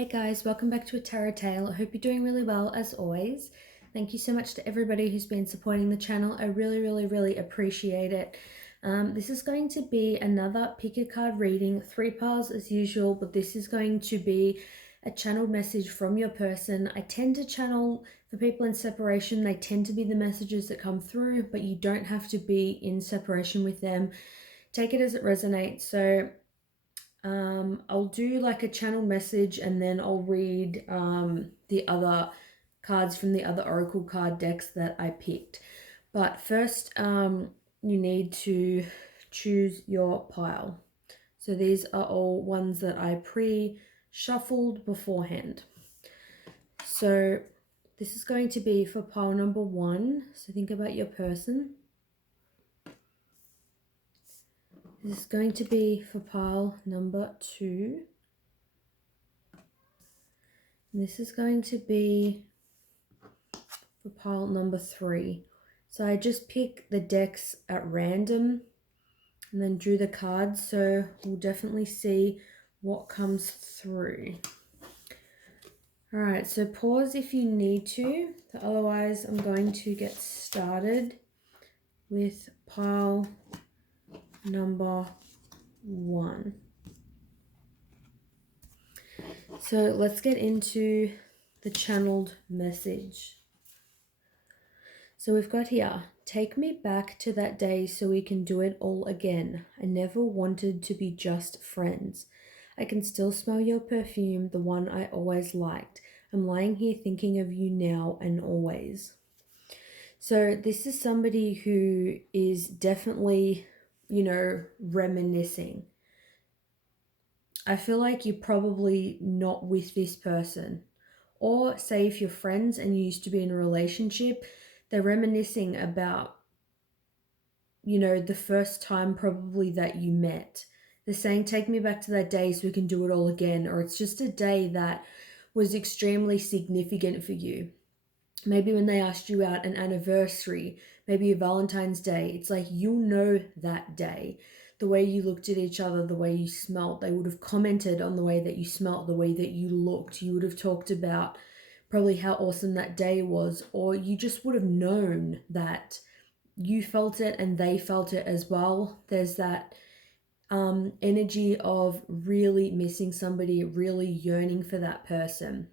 Hey guys, welcome back to a Tarot Tale. I hope you're doing really well as always. Thank you so much to everybody who's been supporting the channel. I really appreciate it. This is going to be another pick a card reading, 3 piles as usual, but this is going to be a channeled message from your person. I tend to channel for people in separation. They tend to be the messages that come through, but you don't have to be in separation with them. Take it as it resonates. So I'll do like a channel message and then I'll read the other cards from the other oracle card decks that I picked. But first, you need to choose your pile. So these are all ones that I pre-shuffled beforehand. So this is going to be for pile number 1. So think about your person. This is going to be for pile number 2. And this is going to be for pile number 3. So I just pick the decks at random and then drew the cards. So we'll definitely see what comes through. All right, so pause if you need to. Otherwise, I'm going to get started with pile number 1. So let's get into the channeled message. So we've got here, take me back to that day so we can do it all again. I never wanted to be just friends. I can still smell your perfume, the one I always liked. I'm lying here thinking of you now and always. So this is somebody who is definitely, reminiscing. I feel like you're probably not with this person. Or say if you're friends and you used to be in a relationship, they're reminiscing about, the first time probably that you met. They're saying, take me back to that day so we can do it all again. Or it's just a day that was extremely significant for you. Maybe when they asked you out, an anniversary, maybe a Valentine's Day. It's like, that day. The way you looked at each other, the way you smelt. They would have commented on the way that you smelt, the way that you looked. You would have talked about probably how awesome that day was, or you just would have known that you felt it and they felt it as well. There's that energy of really missing somebody, really yearning for that person.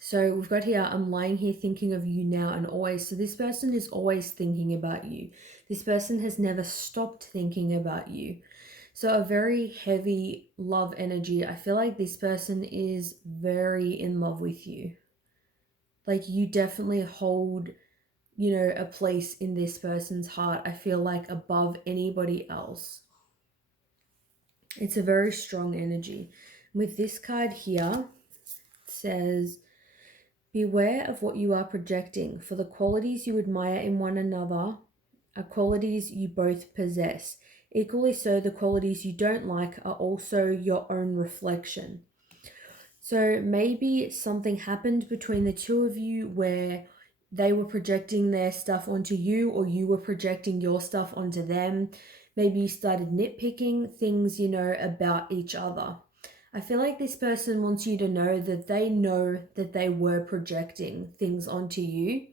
So we've got here, I'm lying here thinking of you now and always. So this person is always thinking about you. This person has never stopped thinking about you. So a very heavy love energy. I feel like this person is very in love with you. Like you definitely hold, a place in this person's heart. I feel like above anybody else. It's a very strong energy. With this card here, it says, beware of what you are projecting, for the qualities you admire in one another are qualities you both possess. Equally so, the qualities you don't like are also your own reflection. So maybe something happened between the two of you where they were projecting their stuff onto you, or you were projecting your stuff onto them. Maybe you started nitpicking things, about each other. I feel like this person wants you to know that they were projecting things onto you.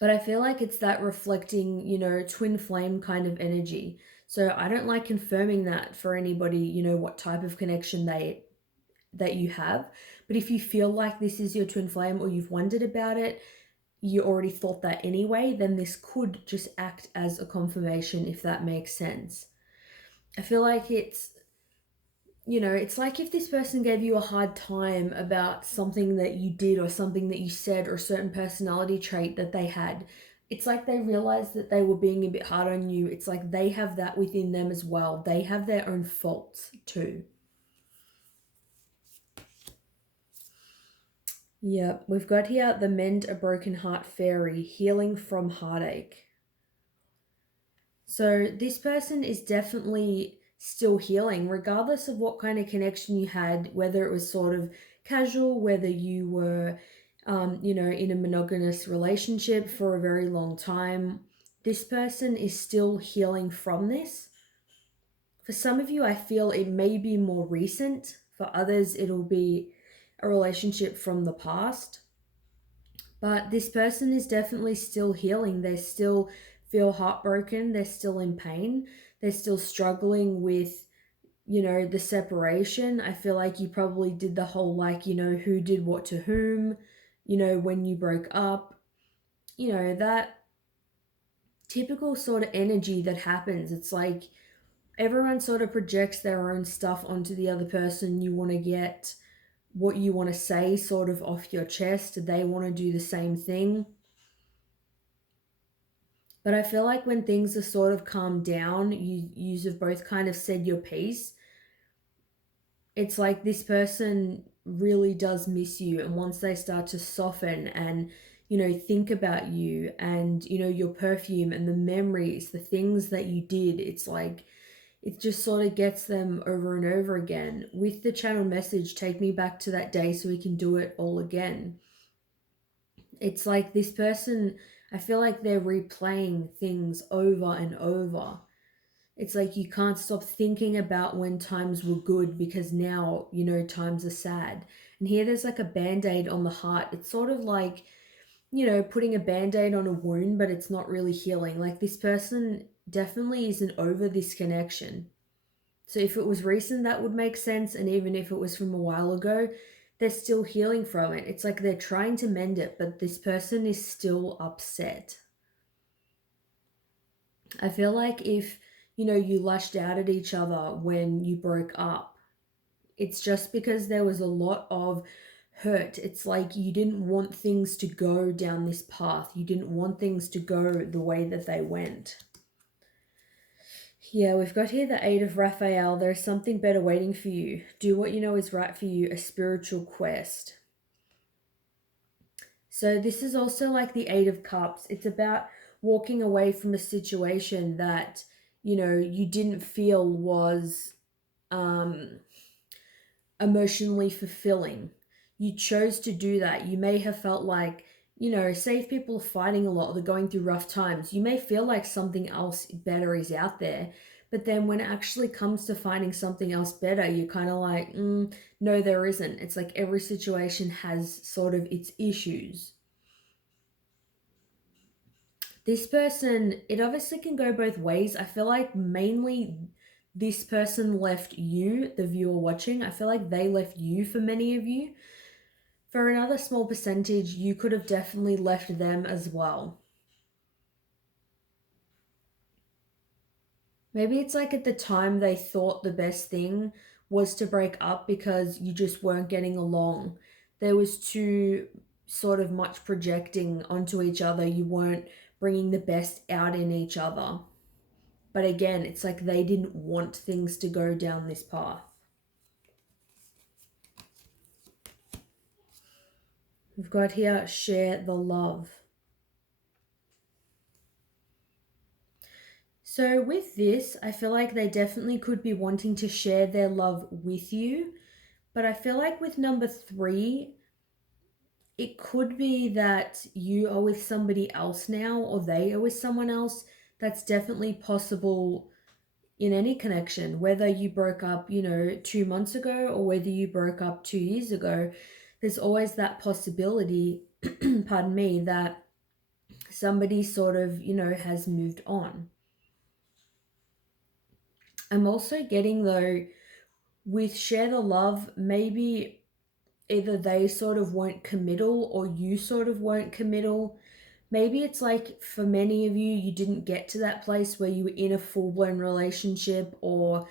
But I feel like it's that reflecting, twin flame kind of energy. So I don't like confirming that for anybody, what type of connection that you have. But if you feel like this is your twin flame, or you've wondered about it, you already thought that anyway, then this could just act as a confirmation, if that makes sense. I feel like it's like if this person gave you a hard time about something that you did or something that you said or a certain personality trait that they had, it's like they realized that they were being a bit hard on you. It's like they have that within them as well. They have their own faults too. Yeah, we've got here the Mend a Broken Heart Fairy, healing from heartache. So this person is definitely still healing, regardless of what kind of connection you had, whether it was sort of casual, whether you were, in a monogamous relationship for a very long time. This person is still healing from this. For some of you, I feel it may be more recent. For others, it'll be a relationship from the past. But this person is definitely still healing. They still feel heartbroken. They're still in pain. They're still struggling with, the separation. I feel like you probably did the whole, like, who did what to whom, when you broke up, that typical sort of energy that happens. It's like everyone sort of projects their own stuff onto the other person. You want to get what you want to say sort of off your chest. They want to do the same thing. But I feel like when things are sort of calmed down, you have both kind of said your piece. It's like this person really does miss you. And once they start to soften and, think about you and, your perfume and the memories, the things that you did, it's like it just sort of gets them over and over again. With the channel message, take me back to that day so we can do it all again. It's like this person, I feel like they're replaying things over and over. It's like you can't stop thinking about when times were good because now, times are sad. And here there's like a band-aid on the heart. It's sort of like, putting a band-aid on a wound, but it's not really healing. Like this person definitely isn't over this connection. So if it was recent, that would make sense. And even if it was from a while ago, they're still healing from it. It's like they're trying to mend it, but this person is still upset. I feel like if, you lashed out at each other when you broke up, it's just because there was a lot of hurt. It's like you didn't want things to go down this path. You didn't want things to go the way that they went. Yeah, we've got here the Eight of Raphael. There's something better waiting for you. Do what you know is right for you, a spiritual quest. So this is also like the Eight of Cups. It's about walking away from a situation that, you didn't feel was emotionally fulfilling. You chose to do that. You may have felt like, say if people are fighting a lot, they're going through rough times, you may feel like something else better is out there. But then when it actually comes to finding something else better, you're kind of like, no, there isn't. It's like every situation has sort of its issues. This person, it obviously can go both ways. I feel like mainly this person left you, the viewer watching. I feel like they left you for many of you. For another small percentage, you could have definitely left them as well. Maybe it's like at the time they thought the best thing was to break up because you just weren't getting along. There was too sort of much projecting onto each other. You weren't bringing the best out in each other. But again, it's like they didn't want things to go down this path. We've got here, share the love. So with this, I feel like they definitely could be wanting to share their love with you. But I feel like with number 3, it could be that you are with somebody else now or they are with someone else. That's definitely possible in any connection, whether you broke up, 2 months ago or whether you broke up 2 years ago. There's always that possibility, pardon me, that somebody sort of, has moved on. I'm also getting though, with share the love, maybe either they sort of weren't committal or you sort of weren't committal. Maybe it's like for many of you, you didn't get to that place where you were in a full-blown relationship or,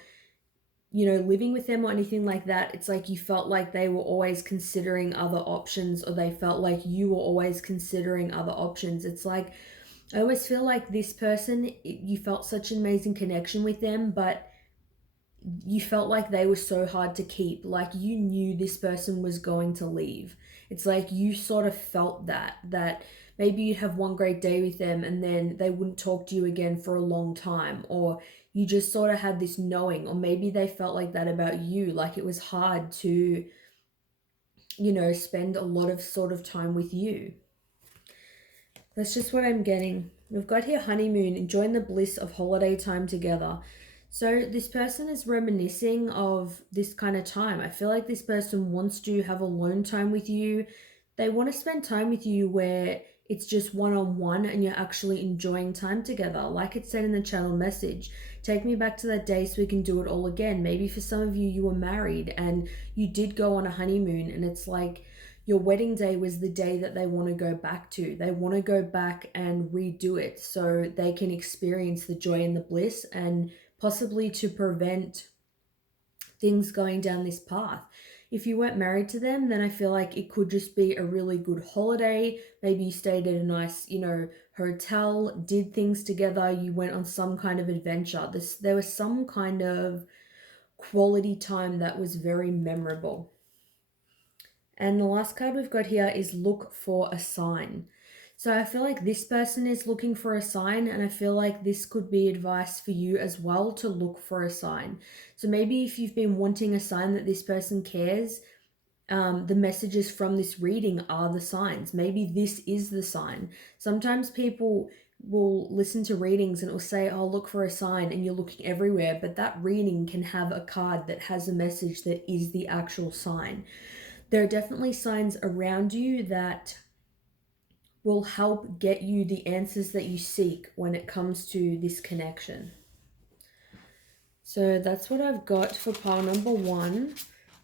living with them or anything like that. It's like you felt like they were always considering other options or they felt like you were always considering other options. It's like, I always feel like this person, you felt such an amazing connection with them, but you felt like they were so hard to keep. Like you knew this person was going to leave. It's like you sort of felt that maybe you'd have one great day with them and then they wouldn't talk to you again for a long time, or you just sort of had this knowing, or maybe they felt like that about you, like it was hard to, spend a lot of sort of time with you. That's just what I'm getting. We've got here honeymoon, enjoying the bliss of holiday time together. So this person is reminiscing of this kind of time. I feel like this person wants to have alone time with you. They want to spend time with you where it's just one-on-one and you're actually enjoying time together. Like it said in the channel message, take me back to that day so we can do it all again. Maybe for some of you, you were married and you did go on a honeymoon, and it's like your wedding day was the day that they want to go back to. They want to go back and redo it so they can experience the joy and the bliss, and possibly to prevent things going down this path. If you weren't married to them, then I feel like it could just be a really good holiday. Maybe you stayed at a nice, hotel, did things together, you went on some kind of adventure. There was some kind of quality time that was very memorable. And the last card we've got here is look for a sign. So I feel like this person is looking for a sign, and I feel like this could be advice for you as well, to look for a sign. So maybe if you've been wanting a sign that this person cares, the messages from this reading are the signs. Maybe this is the sign. Sometimes people will listen to readings and it will say, oh, look for a sign, and you're looking everywhere, but that reading can have a card that has a message that is the actual sign. There are definitely signs around you that will help get you the answers that you seek when it comes to this connection. So that's what I've got for pile number 1.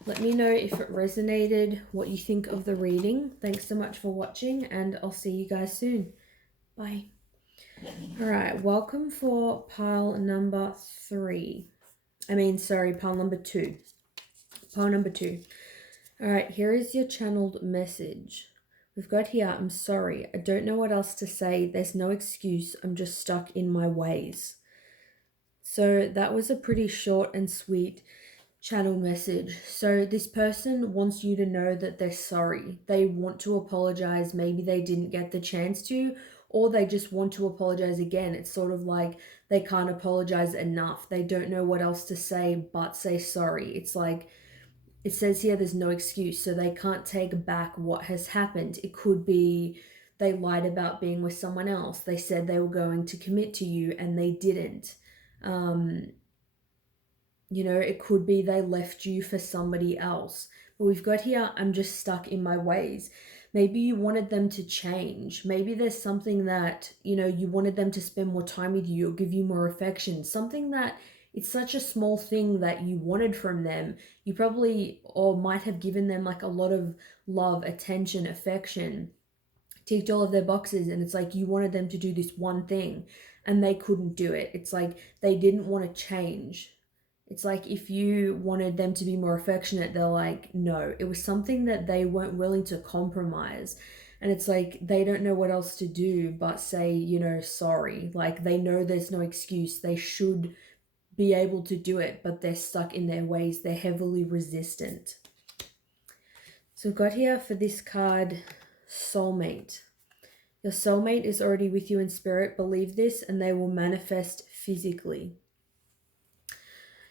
Let me know if it resonated, what you think of the reading. Thanks so much for watching, and I'll see you guys soon. Bye. All right, welcome for pile number 2. Pile number 2. Pile number 2. All right, here is your channeled message. We've got here, I'm sorry, I don't know what else to say. There's no excuse. I'm just stuck in my ways. So that was a pretty short and sweet channel message. So this person wants you to know that they're sorry. They want to apologize. Maybe they didn't get the chance to, or they just want to apologize again. It's sort of like they can't apologize enough. They don't know what else to say but say sorry. It's like, it says here there's no excuse, so they can't take back what has happened. It could be they lied about being with someone else. They said they were going to commit to you and they didn't. It could be they left you for somebody else. But we've got here, I'm just stuck in my ways. Maybe you wanted them to change. Maybe there's something that, you wanted them to spend more time with you or give you more affection. Something that it's such a small thing that you wanted from them. You probably or might have given them like a lot of love, attention, affection, ticked all of their boxes, and it's like you wanted them to do this one thing and they couldn't do it. It's like they didn't want to change. It's like if you wanted them to be more affectionate, they're like, no. It was something that they weren't willing to compromise. And it's like they don't know what else to do but say, sorry. Like they know there's no excuse. They should be able to do it, but they're stuck in their ways. They're heavily resistant. So I've got here for this card, soulmate. Your soulmate is already with you in spirit. Believe this and they will manifest physically.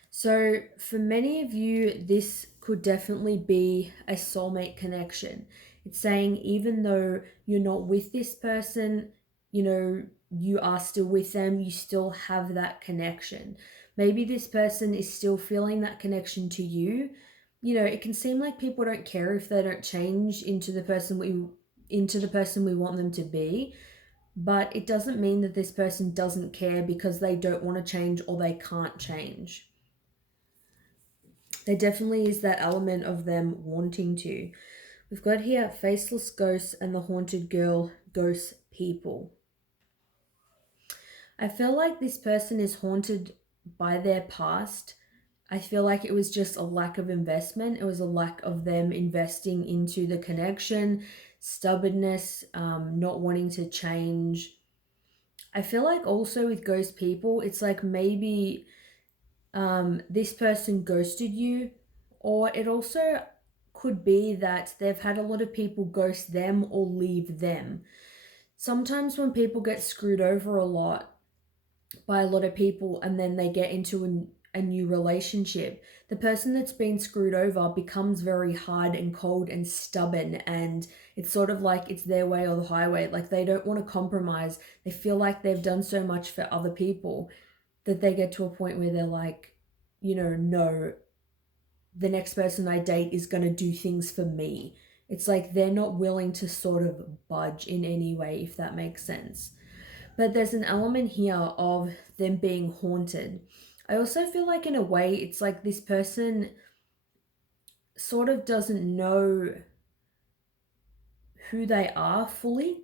So for many of you, this could definitely be a soulmate connection. It's saying even though you're not with this person, you are still with them, you still have that connection. Maybe this person is still feeling that connection to you. It can seem like people don't care if they don't change into the person we want them to be, but it doesn't mean that this person doesn't care because they don't want to change or they can't change. There definitely is that element of them wanting to. We've got here faceless ghosts and the haunted girl, ghost people. I feel like this person is haunted by their past. I feel like it was just a lack of investment. It was a lack of them investing into the connection, stubbornness, not wanting to change. I feel like also with ghost people, it's like maybe this person ghosted you, or it also could be that they've had a lot of people ghost them or leave them. Sometimes when people get screwed over a lot by a lot of people and then they get into a new relationship, the person that's been screwed over becomes very hard and cold and stubborn, and it's sort of like it's their way or the highway. Like they don't want to compromise. They feel like they've done so much for other people that they get to a point where they're like, no, the next person I date is going to do things for me. It's like they're not willing to sort of budge in any way, if that makes sense. But there's an element here of them being haunted. I also feel like, in a way, it's like this person sort of doesn't know who they are fully,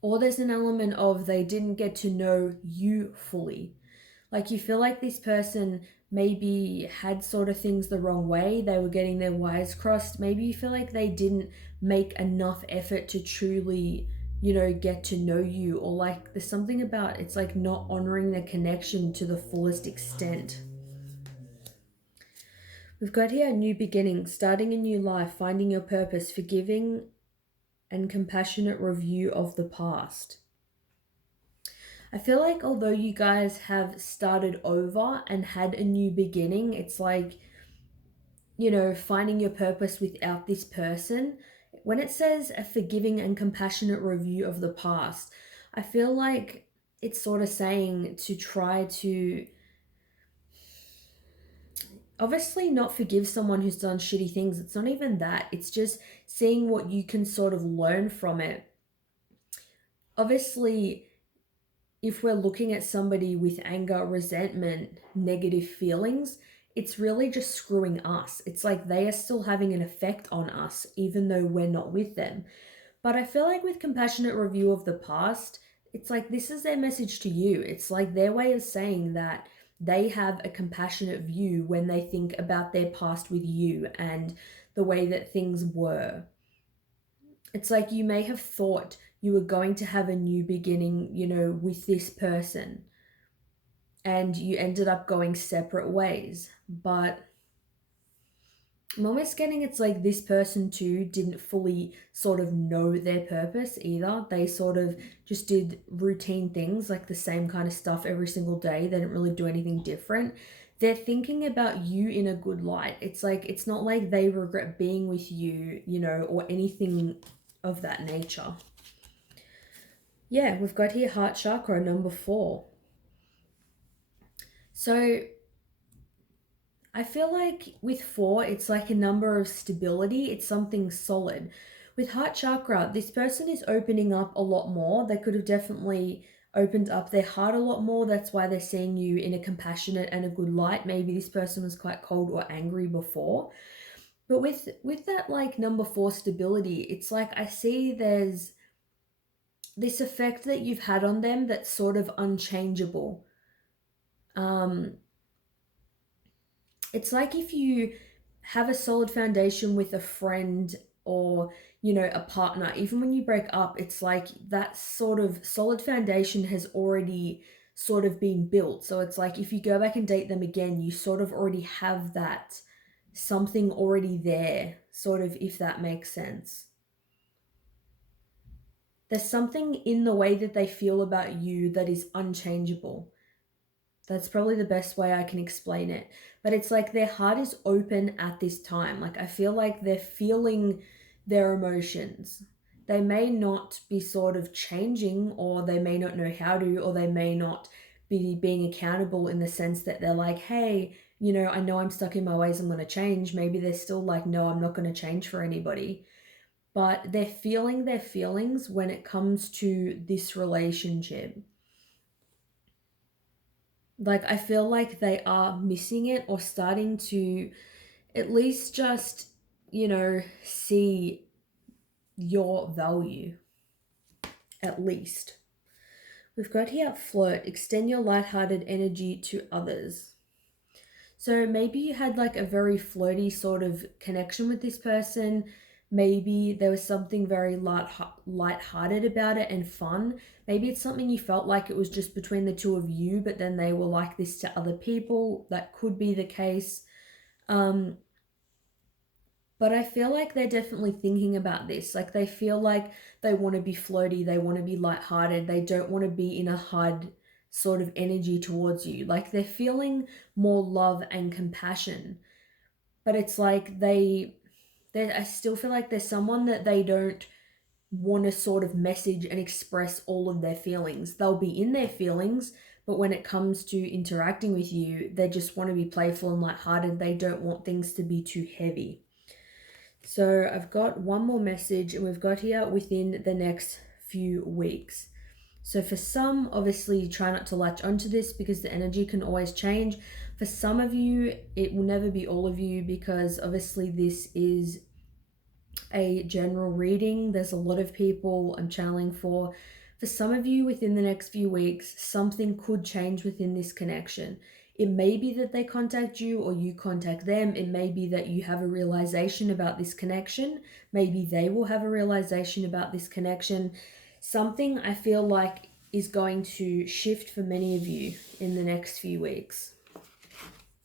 or there's an element of they didn't get to know you fully. Like, you feel like this person maybe had sort of things the wrong way, they were getting their wires crossed. Maybe you feel like they didn't make enough effort to truly, get to know you, or like there's something about it's like not honoring the connection to the fullest extent. We've got here a new beginning, starting a new life, finding your purpose, forgiving and compassionate review of the past. I feel like although you guys have started over and had a new beginning, it's like, finding your purpose without this person. When it says a forgiving and compassionate review of the past, I feel like it's sort of saying to try to obviously not forgive someone who's done shitty things. It's not even that. It's just seeing what you can sort of learn from it. Obviously, if we're looking at somebody with anger, resentment, negative feelings, it's really just screwing us. It's like they are still having an effect on us, even though we're not with them. But I feel like with compassionate review of the past, it's like this is their message to you. It's like their way of saying that they have a compassionate view when they think about their past with you and the way that things were. It's like you may have thought you were going to have a new beginning, with this person, and you ended up going separate ways. But I'm almost getting it's like this person too didn't fully sort of know their purpose either. They sort of just did routine things, like the same kind of stuff every single day. They didn't really do anything different. They're thinking about you in a good light. It's like, it's not like they regret being with you, or anything of that nature. Yeah, we've got here heart chakra number 4. So I feel like with 4, it's like a number of stability. It's something solid. With heart chakra, this person is opening up a lot more. They could have definitely opened up their heart a lot more. That's why they're seeing you in a compassionate and a good light. Maybe this person was quite cold or angry before. But with that like number 4 stability, it's like I see there's this effect that you've had on them that's sort of unchangeable. It's like if you have a solid foundation with a friend or, a partner, even when you break up, it's like that sort of solid foundation has already sort of been built. So it's like if you go back and date them again, you sort of already have that something already there, sort of, if that makes sense. There's something in the way that they feel about you that is unchangeable. That's probably the best way I can explain it. But it's like their heart is open at this time. Like I feel like they're feeling their emotions. They may not be sort of changing, or they may not know how to, or they may not be being accountable in the sense that they're like, hey, I know I'm stuck in my ways, I'm going to change. Maybe they're still like, no, I'm not going to change for anybody. But they're feeling their feelings when it comes to this relationship. Like I feel like they are missing it, or starting to at least just, see your value, at least. We've got here flirt, extend your lighthearted energy to others. So maybe you had like a very flirty sort of connection with this person. Maybe there was something very light-hearted about it and fun. Maybe it's something you felt like it was just between the two of you, but then they were like this to other people. That could be the case. But I feel like they're definitely thinking about this. Like they feel like they want to be flirty, they want to be lighthearted, they don't want to be in a hard sort of energy towards you. Like they're feeling more love and compassion. But it's like I still feel like there's someone that they don't want to sort of message and express all of their feelings. They'll be in their feelings, but when it comes to interacting with you, they just want to be playful and lighthearted. They don't want things to be too heavy. So I've got one more message, and we've got here within the next few weeks. So for some, obviously try not to latch onto this because the energy can always change. For some of you, it will never be all of you because obviously this is a general reading. There's a lot of people I'm channeling for. For some of you, within the next few weeks, something could change within this connection. It may be that they contact you or you contact them. It may be that you have a realization about this connection. Maybe they will have a realization about this connection. Something I feel like is going to shift for many of you in the next few weeks.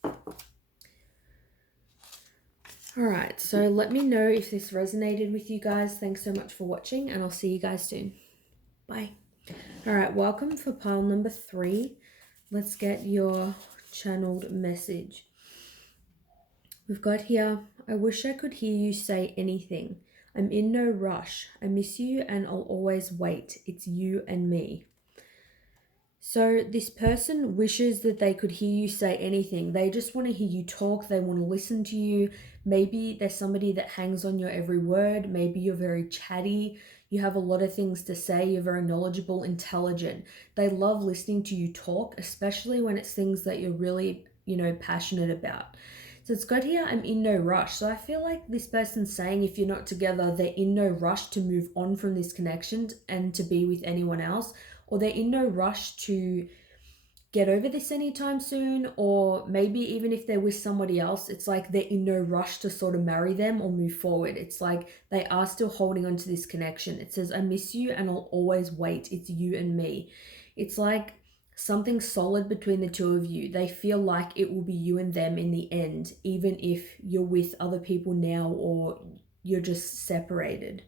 All right, so let me know if this resonated with you guys. Thanks so much for watching, and I'll see you guys soon. Bye. All right, welcome for pile number 3. Let's get your channeled message. We've got here, I wish I could hear you say anything. I'm in no rush. I miss you and I'll always wait. It's you and me. So this person wishes that they could hear you say anything. They just want to hear you talk. They want to listen to you. Maybe there's somebody that hangs on your every word. Maybe you're very chatty. You have a lot of things to say. You're very knowledgeable, intelligent. They love listening to you talk, especially when it's things that you're really, passionate about. So it's got here, I'm in no rush. So I feel like this person's saying if you're not together, they're in no rush to move on from this connection and to be with anyone else, or they're in no rush to get over this anytime soon, or maybe even if they're with somebody else, it's like they're in no rush to sort of marry them or move forward. It's like they are still holding on to this connection. It says, I miss you and I'll always wait. It's you and me. It's like something solid between the two of you. They feel like it will be you and them in the end, even if you're with other people now or you're just separated.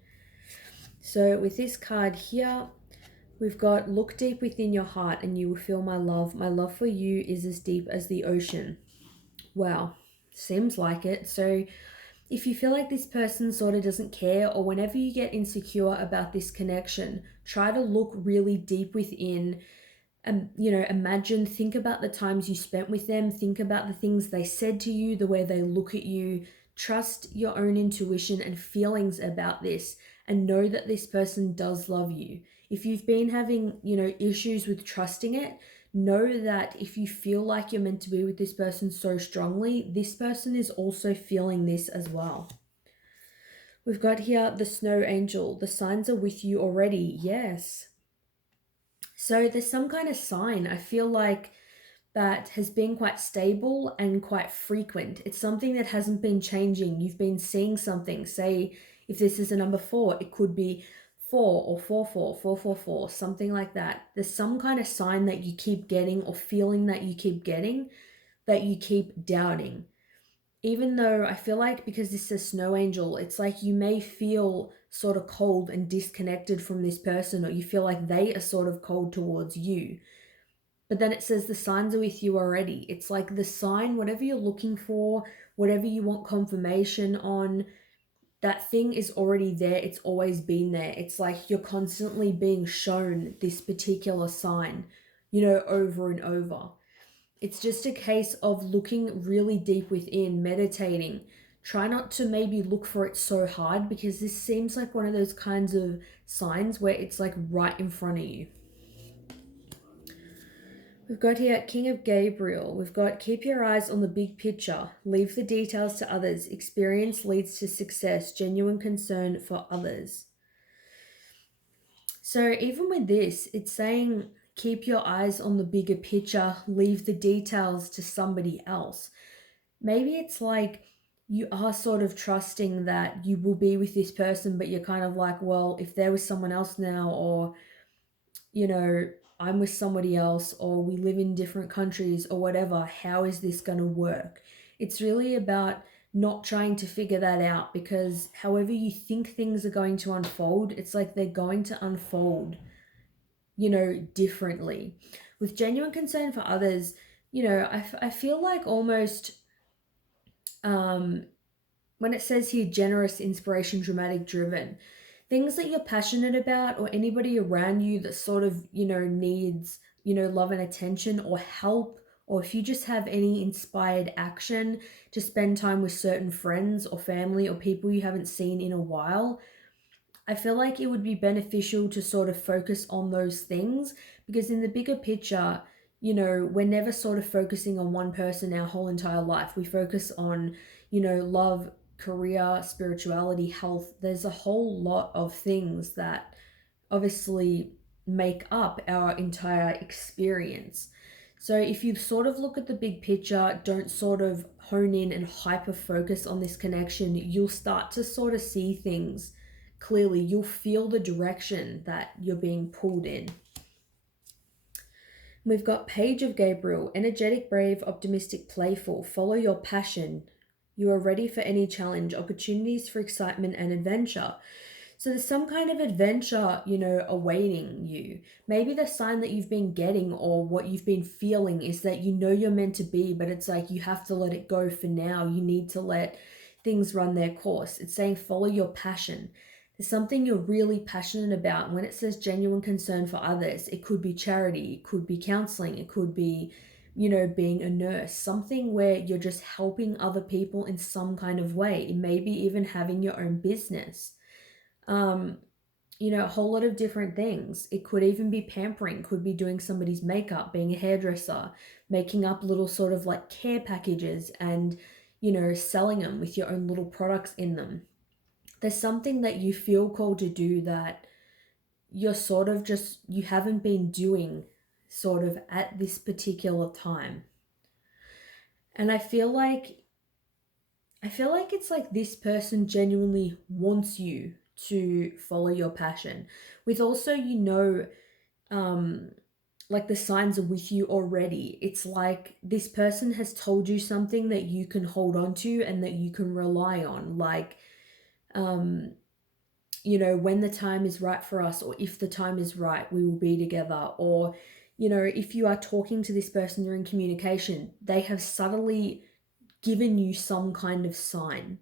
So with this card here, we've got, look deep within your heart and you will feel my love. My love for you is as deep as the ocean. Wow, seems like it. So if you feel like this person sort of doesn't care, or whenever you get insecure about this connection, try to look really deep within and, imagine, think about the times you spent with them. Think about the things they said to you, the way they look at you. Trust your own intuition and feelings about this, and know that this person does love you. If you've been having, issues with trusting it, know that if you feel like you're meant to be with this person so strongly, this person is also feeling this as well. We've got here the snow angel. The signs are with you already. Yes. So there's some kind of sign, I feel like, that has been quite stable and quite frequent. It's something that hasn't been changing. You've been seeing something. Say, if this is a number 4, it could be 4 or 44, 444, something like that. There's some kind of sign that you keep getting, or feeling that you keep getting, that you keep doubting. Even though I feel like, because this is snow angel, it's like you may feel sort of cold and disconnected from this person, or you feel like they are sort of cold towards you. But then it says the signs are with you already. It's like the sign, whatever you're looking for, whatever you want confirmation on, that thing is already there. It's always been there. It's like you're constantly being shown this particular sign, over and over. It's just a case of looking really deep within, meditating. Try not to maybe look for it so hard, because this seems like one of those kinds of signs where it's like right in front of you. We've got here King of Gabriel. We've got, keep your eyes on the big picture. Leave the details to others. Experience leads to success. Genuine concern for others. So even with this, it's saying keep your eyes on the bigger picture. Leave the details to somebody else. Maybe it's like you are sort of trusting that you will be with this person, but you're kind of like, well, if there was someone else now, or, I'm with somebody else, or we live in different countries or whatever, how is this going to work? It's really about not trying to figure that out, because however you think things are going to unfold, it's like they're going to unfold, differently. With genuine concern for others, I feel like almost, when it says here generous, inspiration, dramatic, driven, things that you're passionate about, or anybody around you that sort of, needs love and attention or help, or if you just have any inspired action to spend time with certain friends or family or people you haven't seen in a while, I feel like it would be beneficial to sort of focus on those things, because in the bigger picture, we're never sort of focusing on one person our whole entire life. We focus on, love, career, spirituality, health. There's a whole lot of things that obviously make up our entire experience. So if you sort of look at the big picture, don't sort of hone in and hyper focus on this connection, you'll start to sort of see things clearly. You'll feel the direction that you're being pulled in. We've got Page of Gabriel, energetic, brave, optimistic, playful. Follow your passion. You are ready for any challenge, opportunities for excitement and adventure. So there's some kind of adventure, awaiting you. Maybe the sign that you've been getting or what you've been feeling is that you're meant to be, but it's like you have to let it go for now. You need to let things run their course. It's saying follow your passion. There's something you're really passionate about. When it says genuine concern for others, it could be charity, it could be counseling, it could be, being a nurse, something where you're just helping other people in some kind of way. It may be even having your own business. A whole lot of different things. It could even be pampering, could be doing somebody's makeup, being a hairdresser, making up little sort of like care packages and, selling them with your own little products in them. There's something that you feel called to do that you're sort of just, you haven't been doing sort of at this particular time. And I feel like it's like this person genuinely wants you to follow your passion, with also, like the signs are with you already. It's like this person has told you something that you can hold on to and that you can rely on. Like, when the time is right for us, or if the time is right, we will be together. Or, if you are talking to this person, you're in communication, they have subtly given you some kind of sign.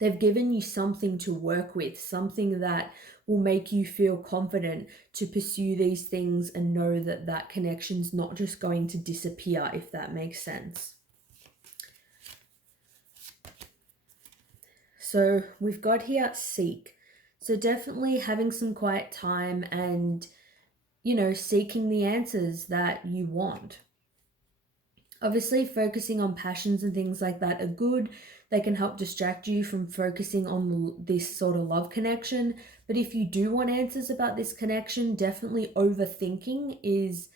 They've given you something to work with, something that will make you feel confident to pursue these things and know that that connection's not just going to disappear, if that makes sense. So we've got here seek. So definitely having some quiet time and, seeking the answers that you want. Obviously, focusing on passions and things like that are good. They can help distract you from focusing on this sort of love connection. But if you do want answers about this connection, definitely overthinking is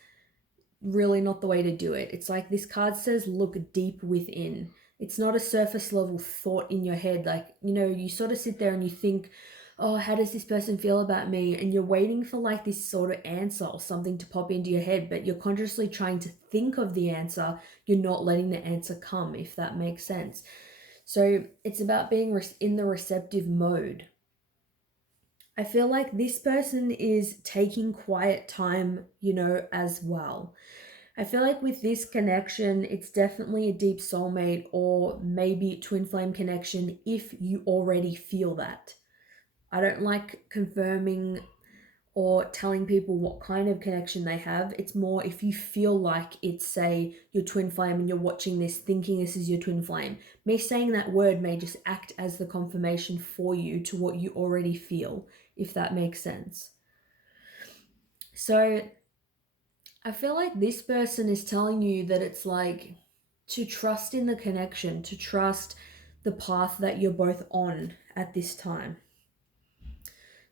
really not the way to do it. It's like this card says, look deep within. It's not a surface level thought in your head. Like, you sort of sit there and you think, oh, how does this person feel about me? And you're waiting for like this sort of answer or something to pop into your head, but you're consciously trying to think of the answer. You're not letting the answer come, if that makes sense. So it's about being in the receptive mode. I feel like this person is taking quiet time, as well. I feel like with this connection, it's definitely a deep soulmate or maybe twin flame connection if you already feel that. I don't like confirming or telling people what kind of connection they have. It's more if you feel like it's, say, your twin flame and you're watching this thinking this is your twin flame. Me saying that word may just act as the confirmation for you to what you already feel, if that makes sense. So I feel like this person is telling you that it's like to trust in the connection, to trust the path that you're both on at this time.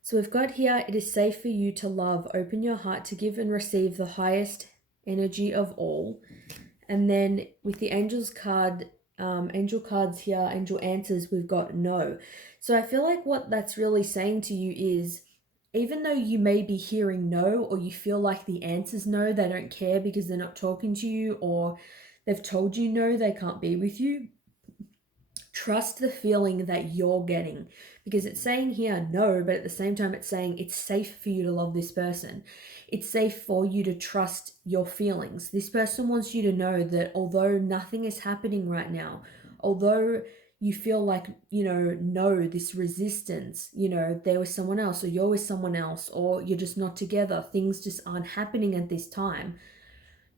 So we've got here, it is safe for you to love, open your heart to give and receive the highest energy of all. And then with the angels card, angel cards here, angel answers, we've got no. So I feel like what that's really saying to you is, even though you may be hearing no, or you feel like the answer's no, they don't care because they're not talking to you, or they've told you no, they can't be with you, trust the feeling that you're getting, because it's saying here no, but at the same time it's saying it's safe for you to love this person. It's safe for you to trust your feelings. This person wants you to know that although nothing is happening right now, although you feel like, no, this resistance, there was someone else, or you're with someone else, or you're just not together, things just aren't happening at this time.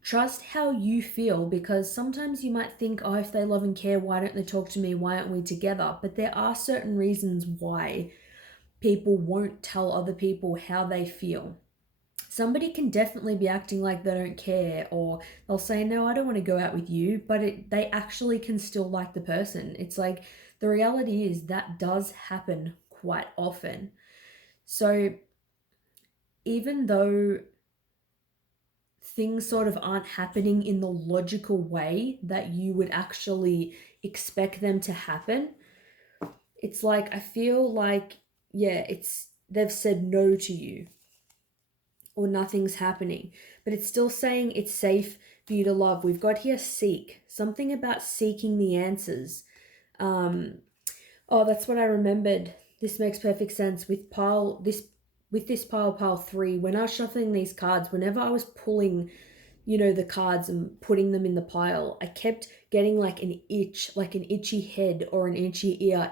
Trust how you feel, because sometimes you might think, oh, if they love and care, why don't they talk to me? Why aren't we together? But there are certain reasons why people won't tell other people how they feel. Somebody can definitely be acting like they don't care, or they'll say, no, I don't want to go out with you, but they actually can still like the person. It's like, the reality is that does happen quite often. So even though things sort of aren't happening in the logical way that you would actually expect them to happen, it's like, I feel like, yeah, they've said no to you, or nothing's happening, but it's still saying it's safe for you to love. We've got here seek, something about seeking the answers. Oh, that's what I remembered. This makes perfect sense with this pile 3. When I was shuffling these cards, whenever I was pulling, the cards and putting them in the pile, I kept getting like an itch, like an itchy head or an itchy ear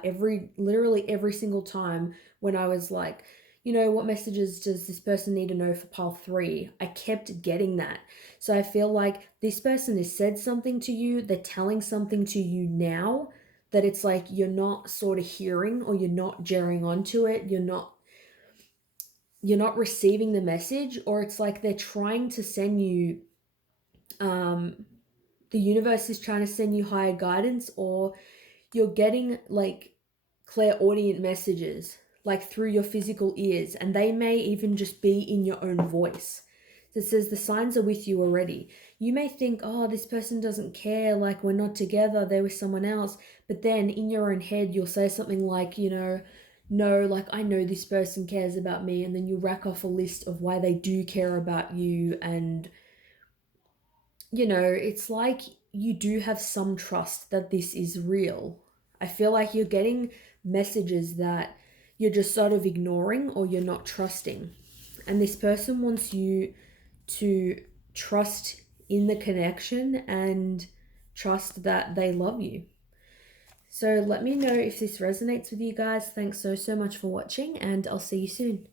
literally every single time when I was like, what messages does this person need to know for pile 3? I kept getting that. So I feel like this person has said something to you, they're telling something to you now that it's like you're not sort of hearing, or you're not jarring onto it, you're not receiving the message, or it's like they're trying to send you, the universe is trying to send you higher guidance, or you're getting like clairaudient messages, like through your physical ears, and they may even just be in your own voice. So it says the signs are with you already. You may think, oh, this person doesn't care, like we're not together, they're with someone else. But then in your own head, you'll say something like, no, like I know this person cares about me. And then you rack off a list of why they do care about you. And, it's like you do have some trust that this is real. I feel like you're getting messages that you're just sort of ignoring, or you're not trusting. And this person wants you to trust in the connection and trust that they love you. So let me know if this resonates with you guys. Thanks so much for watching, and I'll see you soon.